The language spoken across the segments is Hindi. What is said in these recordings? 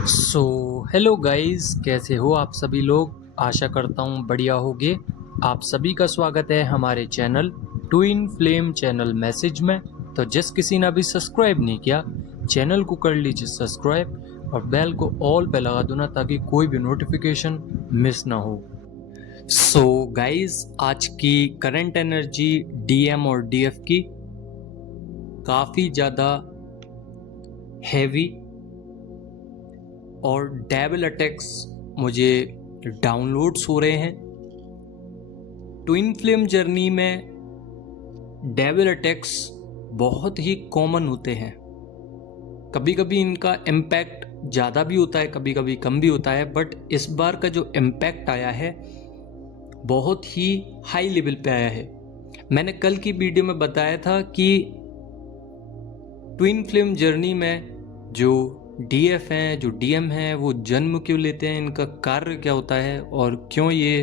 सो हेलो गाइस, कैसे हो आप सभी लोग। आशा करता हूँ बढ़िया होगे। आप सभी का स्वागत है हमारे channel twin flame channel message में। तो जिस किसी ने अभी सब्सक्राइब नहीं किया, चैनल को कर लीजिए सब्सक्राइब और बेल को ऑल पे लगा दो ना, ताकि कोई भी नोटिफिकेशन मिस ना हो। सो गाइस, आज की करंट एनर्जी डीएम और डीएफ की काफ़ी ज़्यादा हैवी और डेविल अटैक्स मुझे डाउनलोड्स हो रहे हैं। ट्विन फ्लेम जर्नी में डेविल अटैक्स बहुत ही कॉमन होते हैं। कभी कभी इनका इम्पैक्ट ज़्यादा भी होता है, कभी कभी कम भी होता है, बट इस बार का जो इम्पैक्ट आया है बहुत ही हाई लेवल पे आया है। मैंने कल की वीडियो में बताया था कि ट्विन फ्लेम जर्नी में जो डीएफ हैं, जो डीएम हैं, वो जन्म क्यों लेते हैं, इनका कार्य क्या होता है और क्यों ये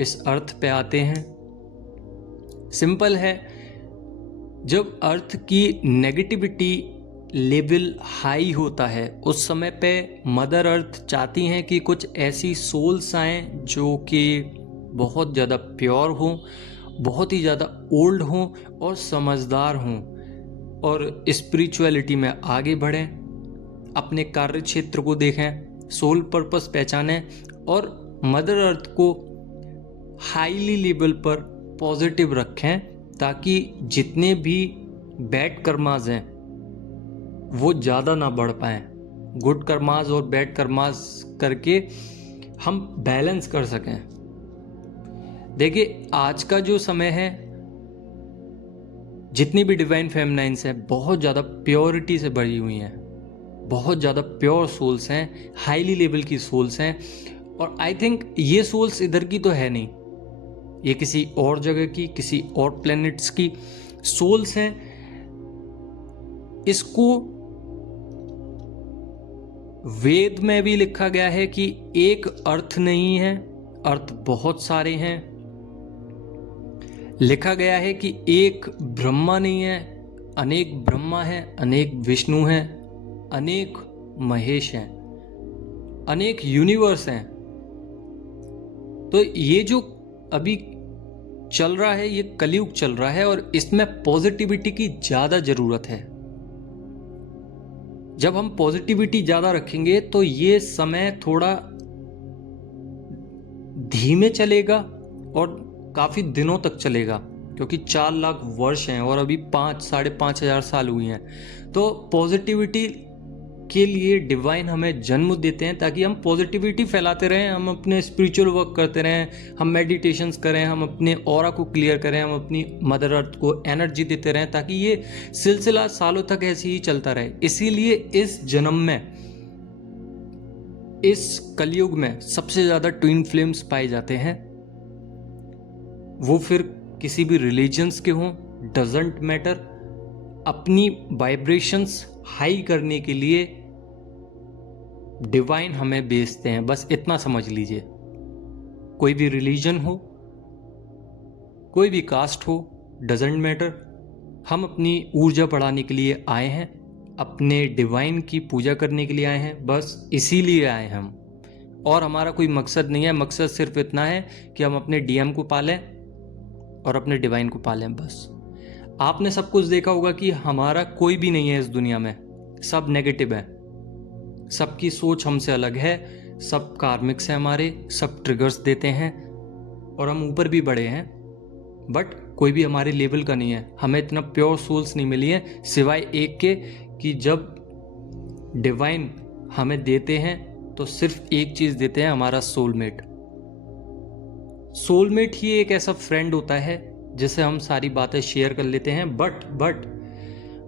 इस अर्थ पे आते हैं। सिंपल है, जब अर्थ की नेगेटिविटी लेवल हाई होता है उस समय पे मदर अर्थ चाहती हैं कि कुछ ऐसी सोल्स आएँ जो कि बहुत ज़्यादा प्योर हों, बहुत ही ज़्यादा ओल्ड हों और समझदार हों और स्पिरिचुअलिटी में आगे बढ़ें, अपने कार्य क्षेत्र को देखें, सोल पर्पस पहचानें और मदर अर्थ को हाईली लेवल पर पॉजिटिव रखें, ताकि जितने भी बैड कर्माज हैं वो ज़्यादा ना बढ़ पाएँ। गुड कर्माज और बैड कर्माज करके हम बैलेंस कर सकें। देखिए, आज का जो समय है, जितनी भी डिवाइन फेमिनाइंस हैं बहुत ज़्यादा प्योरिटी से भरी हुई हैं, बहुत ज़्यादा प्योर सोल्स हैं, हाईली लेवल की सोल्स हैं। और आई थिंक ये सोल्स इधर की तो है नहीं, ये किसी और जगह की, किसी और प्लैनेट्स की सोल्स हैं। इसको वेद में भी लिखा गया है कि एक अर्थ नहीं है, अर्थ बहुत सारे हैं। लिखा गया है कि एक ब्रह्मा नहीं है, अनेक ब्रह्मा हैं, अनेक विष्णु हैं, अनेक महेश हैं, अनेक यूनिवर्स हैं। तो ये जो अभी चल रहा है, ये कलयुग चल रहा है और इसमें पॉजिटिविटी की ज़्यादा ज़रूरत है। जब हम पॉजिटिविटी ज़्यादा रखेंगे तो ये समय थोड़ा धीमे चलेगा और काफ़ी दिनों तक चलेगा, क्योंकि 4 लाख वर्ष हैं और अभी 5-5.5 हजार साल हुई हैं। तो पॉजिटिविटी के लिए डिवाइन हमें जन्म देते हैं ताकि हम पॉजिटिविटी फैलाते रहें, हम अपने स्पिरिचुअल वर्क करते रहें, हम मेडिटेशंस करें, हम अपने ऑरा को क्लियर करें, हम अपनी मदर अर्थ को एनर्जी देते रहें, ताकि ये सिलसिला सालों तक ऐसे ही चलता रहे। इसीलिए इस जन्म में, इस कलयुग में सबसे ज़्यादा ट्विन फ्लेम्स पाए जाते हैं। वो फिर किसी भी रिलीजन्स के हों, डजेंट मैटर। अपनी वाइब्रेशंस हाई करने के लिए डिवाइन हमें भेजते हैं, बस इतना समझ लीजिए। कोई भी रिलीजन हो, कोई भी कास्ट हो, डजेंट मैटर, हम अपनी ऊर्जा बढ़ाने के लिए आए हैं, अपने डिवाइन की पूजा करने के लिए आए हैं, बस इसीलिए आए हैं हम। और हमारा कोई मकसद नहीं है, मकसद सिर्फ इतना है कि हम अपने डीएम को पालें और अपने डिवाइन को पालें, बस। आपने सब कुछ देखा होगा कि हमारा कोई भी नहीं है इस दुनिया में, सब नेगेटिव है, सबकी सोच हमसे अलग है, सब कार्मिक्स हैं हमारे, सब ट्रिगर्स देते हैं और हम ऊपर भी बढ़े हैं, बट कोई भी हमारे लेवल का नहीं है। हमें इतना प्योर सोल्स नहीं मिली है, सिवाय एक के कि जब डिवाइन हमें देते हैं तो सिर्फ एक चीज़ देते हैं, हमारा सोलमेट। सोलमेट ही एक ऐसा फ्रेंड होता है जिसे हम सारी बातें शेयर कर लेते हैं, बट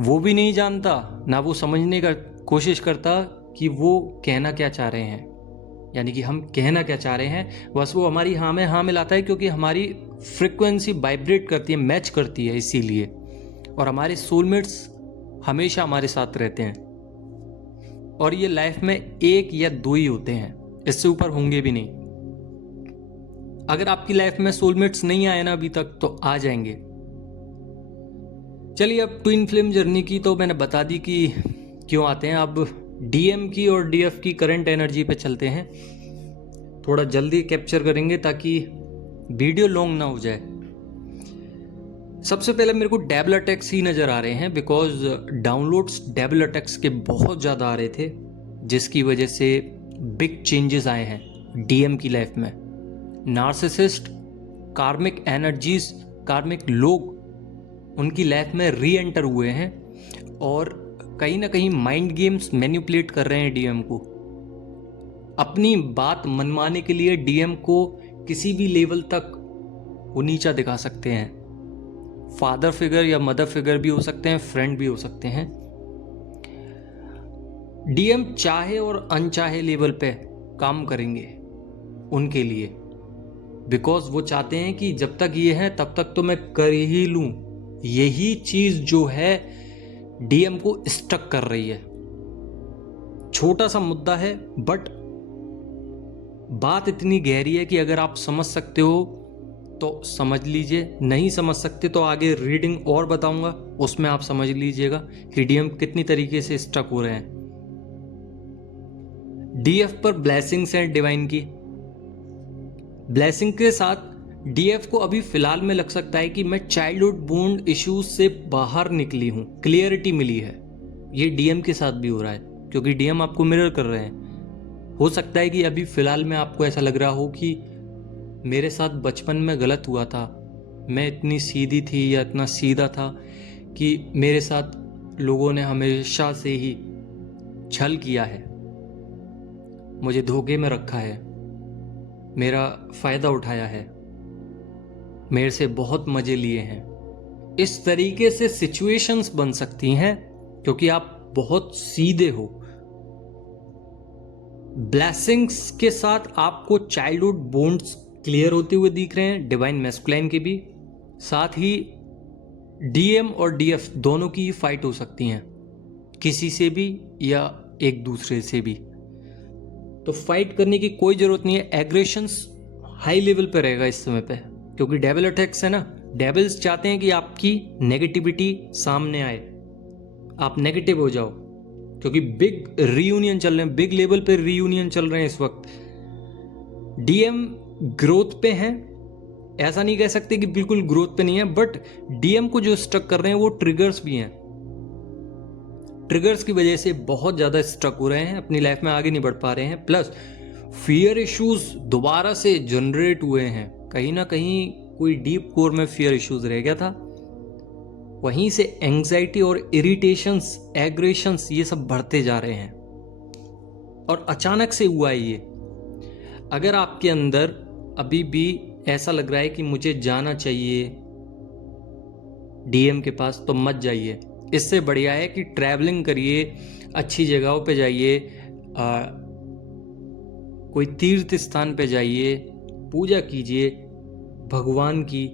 वो भी नहीं जानता, ना वो समझने का कोशिश करता कि वो कहना क्या चाह रहे हैं, यानी कि हम कहना क्या चाह रहे हैं। बस वो हमारी हाँ में हाँ मिलाता है, क्योंकि हमारी फ्रिक्वेंसी वाइब्रेट करती है, मैच करती है, इसीलिए। और हमारे सोलमेट्स हमेशा हमारे साथ रहते हैं, और ये लाइफ में 1 या 2 ही होते हैं, इससे ऊपर होंगे भी नहीं। अगर आपकी लाइफ में सोलमेट्स नहीं आए ना अभी तक, तो आ जाएंगे। चलिए, अब ट्विन फ्लेम जर्नी की तो मैंने बता दी कि क्यों आते हैं। अब डीएम की और डीएफ की करंट एनर्जी पे चलते हैं। थोड़ा जल्दी कैप्चर करेंगे ताकि वीडियो लॉन्ग ना हो जाए। सबसे पहले मेरे को डेबल अटैक्स ही नज़र आ रहे हैं, बिकॉज डाउनलोड्स डेबल अटैक्स के बहुत ज़्यादा आ रहे थे, जिसकी वजह से बिग चेंजेस आए हैं डीएम की लाइफ में। नार्सिसिस्ट, कार्मिक एनर्जीज, कार्मिक लोग उनकी लाइफ में री एंटर हुए हैं और कहीं ना कहीं माइंड गेम्स मैनिपुलेट कर रहे हैं डीएम को। अपनी बात मनवाने के लिए डीएम को किसी भी लेवल तक वो नीचा दिखा सकते हैं। फादर फिगर या मदर फिगर भी हो सकते हैं, फ्रेंड भी हो सकते हैं। डीएम चाहे और अनचाहे लेवल पे काम करेंगे उनके लिए, बिकॉज वो चाहते हैं कि जब तक ये है तब तक तो मैं कर ही लूं। यही चीज जो है डीएम को स्टक कर रही है। छोटा सा मुद्दा है बट बात इतनी गहरी है कि अगर आप समझ सकते हो तो समझ लीजिए, नहीं समझ सकते तो आगे रीडिंग और बताऊंगा, उसमें आप समझ लीजिएगा कि डीएम कितनी तरीके से स्टक हो रहे हैं। डीएफ पर ब्लेसिंग्स हैं डिवाइन की। ब्लेसिंग के साथ डीएफ को अभी फिलहाल में लग सकता है कि मैं चाइल्डहुड बोन्ड इश्यूज से बाहर निकली हूं, क्लियरिटी मिली है। ये डीएम के साथ भी हो रहा है क्योंकि डीएम आपको मिरर कर रहे हैं। हो सकता है कि अभी फिलहाल में आपको ऐसा लग रहा हो कि मेरे साथ बचपन में गलत हुआ था, मैं इतनी सीधी थी या इतना सीधा था कि मेरे साथ लोगों ने हमेशा से ही छल किया है, मुझे धोखे में रखा है, मेरा फायदा उठाया है, मेरे से बहुत मजे लिए हैं। इस तरीके से सिचुएशंस बन सकती हैं क्योंकि आप बहुत सीधे हो। ब्लेसिंग्स के साथ आपको चाइल्डहुड बॉन्ड्स क्लियर होते हुए दिख रहे हैं, डिवाइन मैस्कुलाइन के भी। साथ ही डीएम और डीएफ दोनों की फाइट हो सकती हैं, किसी से भी या एक दूसरे से भी। तो फाइट करने की कोई जरूरत नहीं है। एग्रेशंस हाई लेवल पे रहेगा इस समय पे, क्योंकि डेविल अटैक्स है ना। डेविल्स चाहते हैं कि आपकी नेगेटिविटी सामने आए, आप नेगेटिव हो जाओ, क्योंकि बिग रीयूनियन चल रहे हैं, बिग लेवल पे रीयूनियन चल रहे हैं इस वक्त। डीएम ग्रोथ पे हैं, ऐसा नहीं कह सकते कि बिल्कुल ग्रोथ पे नहीं है, बट डीएम को जो स्टक कर रहे हैं वो ट्रिगर्स भी हैं। ट्रिगर्स की वजह से बहुत ज्यादा स्टक हो रहे हैं, अपनी लाइफ में आगे नहीं बढ़ पा रहे हैं। प्लस फियर इश्यूज दोबारा से जनरेट हुए हैं। कहीं ना कहीं कोई डीप कोर में फियर इश्यूज रह गया था, वहीं से एंग्जाइटी और इरिटेशंस, एग्रेशंस ये सब बढ़ते जा रहे हैं और अचानक से हुआ है ये। अगर आपके अंदर अभी भी ऐसा लग रहा है कि मुझे जाना चाहिए डीएम के पास, तो मत जाइए। इससे बढ़िया है कि ट्रैवलिंग करिए, अच्छी जगहों पे जाइए, कोई तीर्थ स्थान पे जाइए, पूजा कीजिए भगवान की,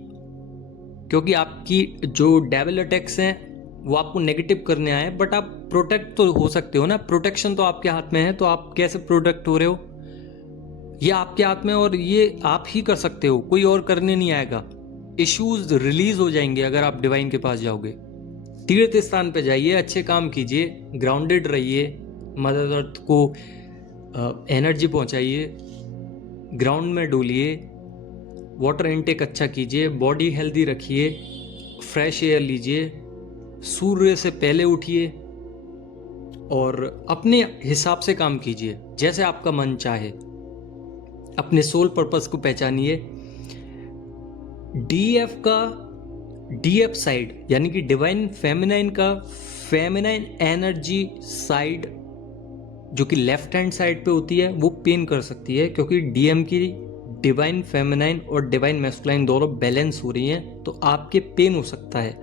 क्योंकि आपकी जो डेविल अटैक्स हैं वो आपको नेगेटिव करने आए, बट आप प्रोटेक्ट तो हो सकते हो ना। प्रोटेक्शन तो आपके हाथ में है, तो आप कैसे प्रोटेक्ट हो रहे हो ये आपके हाथ में, और ये आप ही कर सकते हो, कोई और करने नहीं आएगा। इश्यूज रिलीज हो जाएंगे अगर आप डिवाइन के पास जाओगे। तीर्थ स्थान पे जाइए, अच्छे काम कीजिए, ग्राउंडेड रहिए, मदर अर्थ को एनर्जी पहुंचाइए, ग्राउंड में डोलिए, वाटर इनटेक अच्छा कीजिए, बॉडी हेल्दी रखिए, फ्रेश एयर लीजिए, सूर्य से पहले उठिए और अपने हिसाब से काम कीजिए जैसे आपका मन चाहे। अपने सोल पर्पस को पहचानिए। डीएफ साइड यानी कि डिवाइन फेमिनाइन का फेमिनाइन एनर्जी साइड जो कि लेफ्ट हैंड साइड पे होती है वो पेन कर सकती है, क्योंकि डीएम की डिवाइन फेमिनाइन और डिवाइन मैस्कुलाइन दोनों बैलेंस हो रही हैं, तो आपके पेन हो सकता है।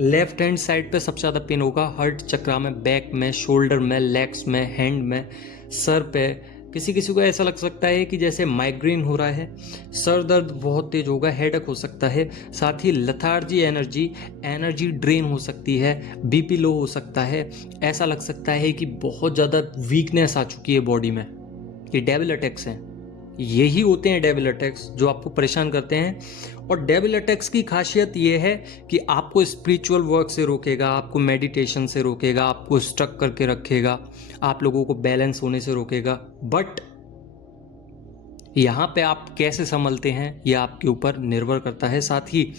लेफ्ट हैंड साइड पे सबसे ज़्यादा पेन होगा, हार्ट चक्रा में, बैक में, शोल्डर में, लेग्स में, हैंड में, सर पे। किसी किसी को ऐसा लग सकता है कि जैसे माइग्रेन हो रहा है, सर दर्द बहुत तेज होगा, हेडेक हो सकता है। साथ ही लथार्जी एनर्जी ड्रेन हो सकती है, बीपी लो हो सकता है। ऐसा लग सकता है कि बहुत ज़्यादा वीकनेस आ चुकी है बॉडी में, ये डेविल अटैक्स हैं। यही होते हैं डेविल अटैक्स जो आपको परेशान करते हैं। और डेविल अटैक्स की खासियत ये है कि आपको स्पिरिचुअल वर्क से रोकेगा, आपको मेडिटेशन से रोकेगा, आपको स्टक करके रखेगा, आप लोगों को बैलेंस होने से रोकेगा। बट यहाँ पे आप कैसे संभलते हैं ये आपके ऊपर निर्भर करता है। साथ ही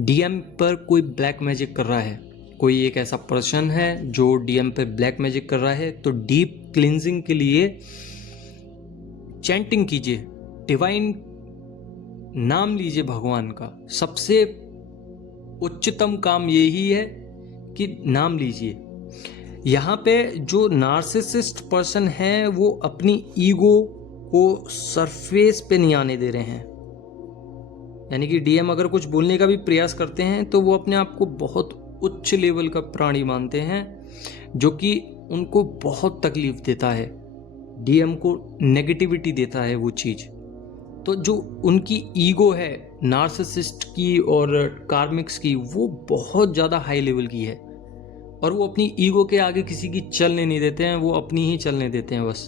डीएम पर कोई ब्लैक मैजिक कर रहा है, कोई एक ऐसा पर्सन है जो डीएम पे ब्लैक मैजिक कर रहा है, तो डीप क्लींजिंग के लिए चैंटिंग कीजिए, डिवाइन नाम लीजिए भगवान का। सबसे उच्चतम काम यही है कि नाम लीजिए। यहाँ पे जो नार्सिसिस्ट पर्सन है वो अपनी ईगो को सरफेस पे नहीं आने दे रहे हैं। यानी कि डीएम अगर कुछ बोलने का भी प्रयास करते हैं तो वो अपने आप को बहुत उच्च लेवल का प्राणी मानते हैं, जो कि उनको बहुत तकलीफ देता है, डीएम को नेगेटिविटी देता है वो चीज़। तो जो उनकी ईगो है नार्सिसिस्ट की और कार्मिक्स की, वो बहुत ज़्यादा हाई लेवल की है, और वो अपनी ईगो के आगे किसी की चलने नहीं देते हैं, वो अपनी ही चलने देते हैं बस।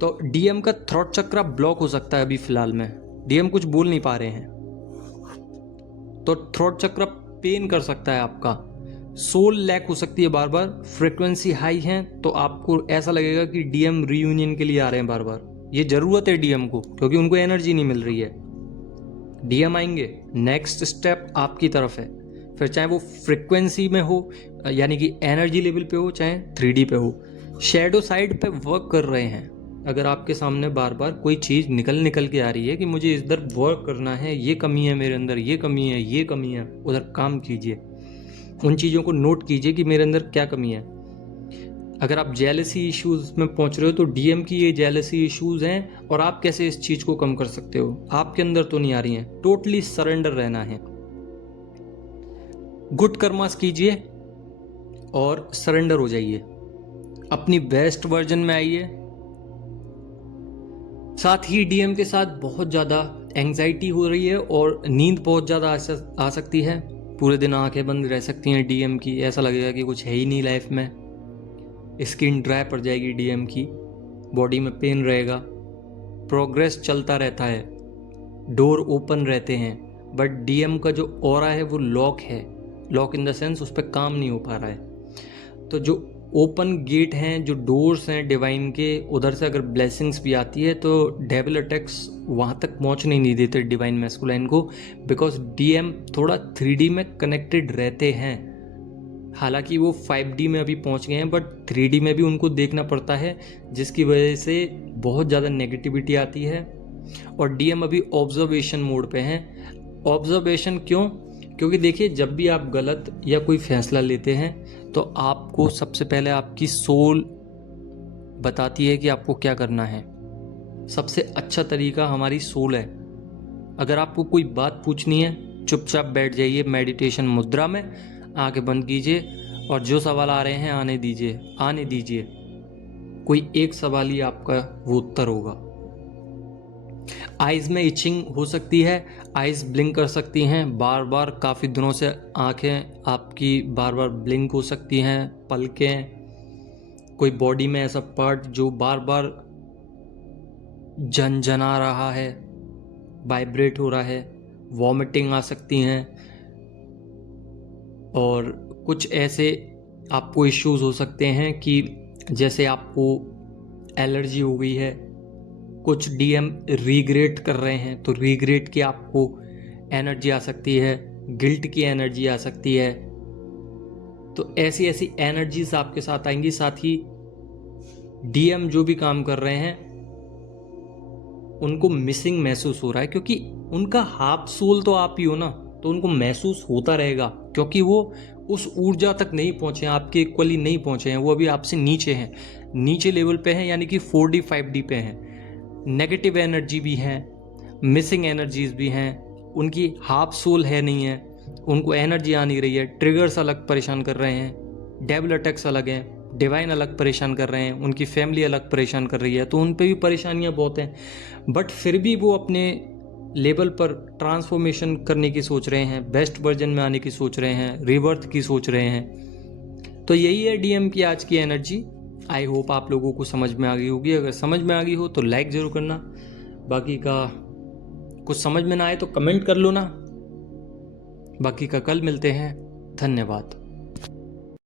तो डीएम का थ्रॉट चक्रा ब्लॉक हो सकता है अभी फिलहाल में, डीएम कुछ बोल नहीं पा रहे हैं, तो थ्रॉट चक्र पेन कर सकता है आपका, सोल लैक हो सकती है बार बार, फ्रिक्वेंसी हाई है तो आपको ऐसा लगेगा कि डीएम रियूनियन के लिए आ रहे हैं बार बार। ये जरूरत है डीएम को, क्योंकि उनको एनर्जी नहीं मिल रही है। डीएम आएंगे, नेक्स्ट स्टेप आपकी तरफ है, फिर चाहे वो फ्रिक्वेंसी में हो यानी कि एनर्जी लेवल पे हो, चाहे 3D पे हो, शैडो साइड पे वर्क कर रहे हैं। अगर आपके सामने बार बार कोई चीज़ निकल के आ रही है कि मुझे इधर वर्क करना है, ये कमी है मेरे अंदर, ये कमी है, ये कमी है, उधर काम कीजिए, उन चीज़ों को नोट कीजिए कि मेरे अंदर क्या कमी है। अगर आप जेलसी इश्यूज में पहुंच रहे हो तो डीएम की ये जेलसी इश्यूज हैं, और आप कैसे इस चीज़ को कम कर सकते हो, आपके अंदर तो नहीं आ रही हैं। टोटली सरेंडर रहना है, गुड कर्मास कीजिए और सरेंडर हो जाइए, अपनी बेस्ट वर्जन में आइए। साथ ही डीएम के साथ बहुत ज़्यादा एंग्जाइटी हो रही है और नींद बहुत ज़्यादा आ सकती है, पूरे दिन आंखें बंद रह सकती हैं डीएम की, ऐसा लगेगा कि कुछ है ही नहीं लाइफ में, स्किन ड्राई पड़ जाएगी डीएम की, बॉडी में पेन रहेगा, प्रोग्रेस चलता रहता है, डोर ओपन रहते हैं, बट डीएम का जो ऑरा है वो लॉक है, लॉक इन द सेंस उस पर काम नहीं हो पा रहा है। तो जो ओपन गेट हैं, जो डोर्स हैं डिवाइन के, उधर से अगर ब्लेसिंग्स भी आती है तो डेविल अटैक्स वहाँ तक पहुँचने नहीं देते डिवाइन मैस्कुलाइन को, बिकॉज डीएम थोड़ा 3D में कनेक्टेड रहते हैं। हालांकि वो 5D में अभी पहुँच गए हैं, बट 3D में भी उनको देखना पड़ता है, जिसकी वजह से बहुत ज़्यादा नेगेटिविटी आती है। और डीएम अभी ऑब्जर्वेशन मोड पे हैं। ऑब्जर्वेशन क्यों? क्योंकि देखिए, जब भी आप गलत या कोई फैसला लेते हैं तो आपको सबसे पहले आपकी सोल बताती है कि आपको क्या करना है। सबसे अच्छा तरीका हमारी सोल है। अगर आपको कोई बात पूछनी है, चुपचाप बैठ जाइए मेडिटेशन मुद्रा में, आंखें बंद कीजिए और जो सवाल आ रहे हैं आने दीजिए। कोई एक सवाल ही आपका वो उत्तर होगा। आइज़ में इचिंग हो सकती है, आइज़ ब्लिंक कर सकती हैं बार बार, काफ़ी दिनों से आंखें आपकी बार बार ब्लिंक हो सकती हैं, पलकें, कोई बॉडी में ऐसा पार्ट जो बार बार झनझना रहा है, वाइब्रेट हो रहा है, वॉमिटिंग आ सकती हैं, और कुछ ऐसे आपको इश्यूज हो सकते हैं कि जैसे आपको एलर्जी हो गई है, कुछ डीएम रिग्रेट कर रहे हैं तो रिग्रेट की आपको एनर्जी आ सकती है, गिल्ट की एनर्जी आ सकती है। तो ऐसी ऐसी एनर्जीज आपके साथ आएंगी। साथ ही डीएम जो भी काम कर रहे हैं उनको मिसिंग महसूस हो रहा है, क्योंकि उनका हाफ सोल तो आप ही हो ना, तो उनको महसूस होता रहेगा, क्योंकि वो उस ऊर्जा तक नहीं पहुंचे हैं, आपके इक्वली नहीं पहुंचे हैं, वो अभी आपसे नीचे हैं, नीचे लेवल पे हैं, यानी कि 4D 5D पे हैं। नेगेटिव एनर्जी भी है, मिसिंग एनर्जीज भी हैं, उनकी हाफ सोल है नहीं है, उनको एनर्जी आ नहीं रही है, ट्रिगर्स अलग परेशान कर रहे हैं, डेविल अटैक्स अलग हैं, डिवाइन अलग परेशान कर रहे हैं, उनकी फैमिली अलग परेशान कर रही है, तो उन पे भी परेशानियां बहुत हैं। बट फिर भी वो अपने लेवल पर ट्रांसफॉर्मेशन करने की सोच रहे हैं, बेस्ट वर्जन में आने की सोच रहे हैं, रिवर्थ की सोच रहे हैं। तो यही है डीएम की आज की एनर्जी। आई होप आप लोगों को समझ में आ गई होगी। अगर समझ में आ गई हो तो लाइक ज़रूर करना, बाकी का कुछ समझ में ना आए तो कमेंट कर लो ना। बाकी का कल मिलते हैं। धन्यवाद।